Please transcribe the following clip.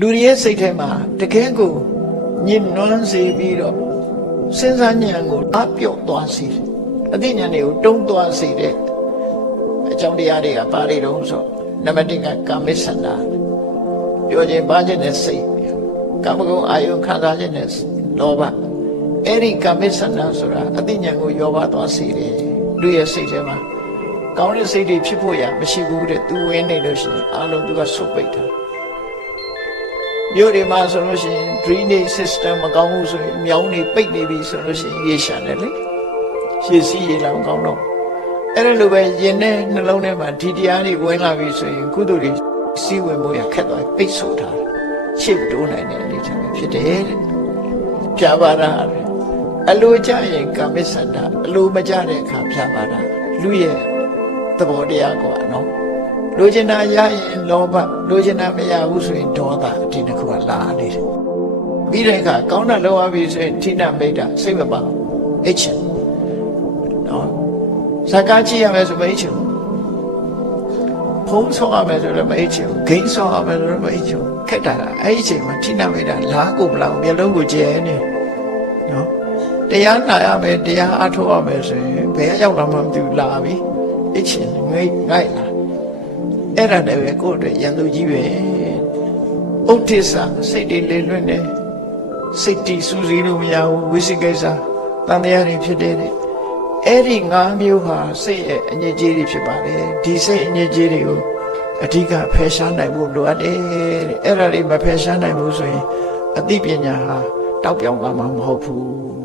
လူရဲ့စိတ်ထဲမှာတကယ်ကိုညင်နွမ်းစေပြီးတော့စဉ်းစားဉာဏ်ကိုအပြော့သွားစေတယ်အသိဉာဏ်တွေကိုတုံးသွားစေတဲ့အကြောင်းတရားတွေကဘာတွေတုံးဆိုနံပါတ်1ကကာမိစ္ဆန္ဒပြောခြင်းပါခြင်းနဲ့စိတ်ကာမဂုဏ်အာယုခံစားခြင်းနဲ့လောဘအဲ့ဒီကာမိစ္ဆန္ဒဆိုတာအသိဉာဏ်ကိုရောပါသွားစေတယ်လူရဲ့စိတ်ထဲမှာကောင်းတဲ့စိတ်တွေဖြစ်ဖို့ရမရှိဘူးတဲ့သူဝင်နေလို့ရှိရင်အလုံးသူကဆုတ်ပိတ်တာမြို့တွေမှာဆိုလို့ရှိရင် drainage system မကောင်းဘူးဆိုရင်မြောင်းတွေပိတ်နေပြီဆိုလို့ရှိရင်ရေရှာတယ်လေရေစီးရေလောင်ကောင်းတော့အဲ့ဒါလိုပဲရင်နဲ့နှလုံးထဲမှာဒီတရားတွေဝင်လာပြီဆိုရင်ကုသိုလ်တွေစီးဝင်ဖို့ရခက်သွားပိတ်ဆို့ထားတယ်ရှေ့တိုးနိုင်တဲ့အနေထားဖြစ်တယ်တဲ့ပြပါတာအလိုကြရင်ကာမိစ္ဆန္ဒအလိုမကြတဲ့အခါပြပါတာလူရဲ့သဘောတရားကွာနော်လိုချင်တာရရင်လောဘလိုချင်တာမရဘူးဆိုရင်ဒေါသဒီတစ်ခုကလာနေတယ်ပြီးတဲ့အခါကောင်းတာလုပ်ရပြီဆိုရင်ဌိနမိတ်တာစိတ်မပါအိတ်ချင်နော်ဇာကားကြည့်ရမယ်ဆိုမအိတ်ချင်ဖုံးဆောရမယ်ဆိုလည်းမအိတ်ချင်ဂိမ်းဆောရမယ်ဆိုလည်းမအိတ်ချင်ခက်တာအဲ့ဒီအချိန်မှာဌိနမိတ်တာလားကိုမလားမျက်လုံးကိုကျဲနေနော်တရားနာရမယ်တရားအထောက်ရမယ်ဆိုရင်ဘယ်ရောက်လာမှမသိဘူးလာပြီအိတ်ချင်ငိုက်လာအဲ့ဒါလည်းပဲကိုယ့်အတွက်ရန်သူကြီးပဲဥဒိစ္စစိတ်တွေလေလွင့်နေစိတ်တီစူးစီးလို့မရဘူးဝိသိကိစ္စတန်တရားတွေဖြစ်တဲ့အဲ့ဒီ၅မျိုးဟာစိတ်ရဲ့အညစ်အကြေးတွေဖြစ်ပါတယ်ဒီစိတ်အညစ်အကြေးတွေကိုအဓိကဖယ်ရှားနိုင်ဖို့လိုအပ်တယ်အဲ့ဒါတွေမဖယ်ရှားနိုင်ဘူးဆိုရင်အသိပညာဟာတောက်ပြောင်းသွားမှာမဟုတ်ဘူး